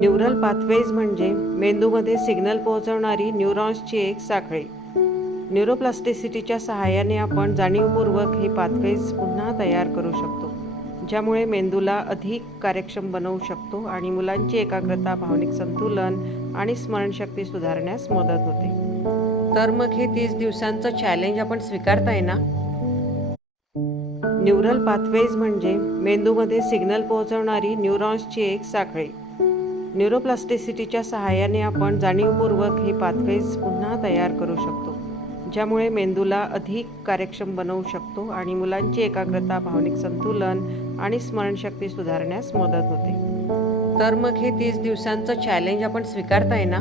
Neural pathways म्हणजे मेंदूमध्ये signal पोहोचवणारी न्यूरॉन्सची एक साखळी. न्यूरोप्लास्टिसिटीच्या सहाय्याने आपण जाणीवपूर्वक हे पाथवेज पुन्हा तयार करू शकतो, ज्यामुळे मेंदूला अधिक कार्यक्षम बनवू शकतो आणि मुलांची एकाग्रता, भावनिक संतुलन आणि स्मरणशक्ती सुधारण्यास मदत होते. तर मग हे 30 दिवसांचं चॅलेंज आपण स्वीकारताय ना? न्यूरल पाथवेज म्हणजे मेंदूमध्ये सिग्नल पोहोचवणारी न्यूरॉन्सची एक साखळी. न्यूरोप्लास्टिसिटीच्या सहाय्याने आपण जाणीवपूर्वक हे पाथवेज पुन्हा तयार करू शकतो, ज्यामुळे मेंदूला अधिक कार्यक्षम बनवू शकतो आणि मुलांची एकाग्रता, भावनिक संतुलन आणि स्मरणशक्ती सुधारण्यास मदत होते. तर मग हे 30 दिवसांचं चॅलेंज आपण स्वीकारताय ना?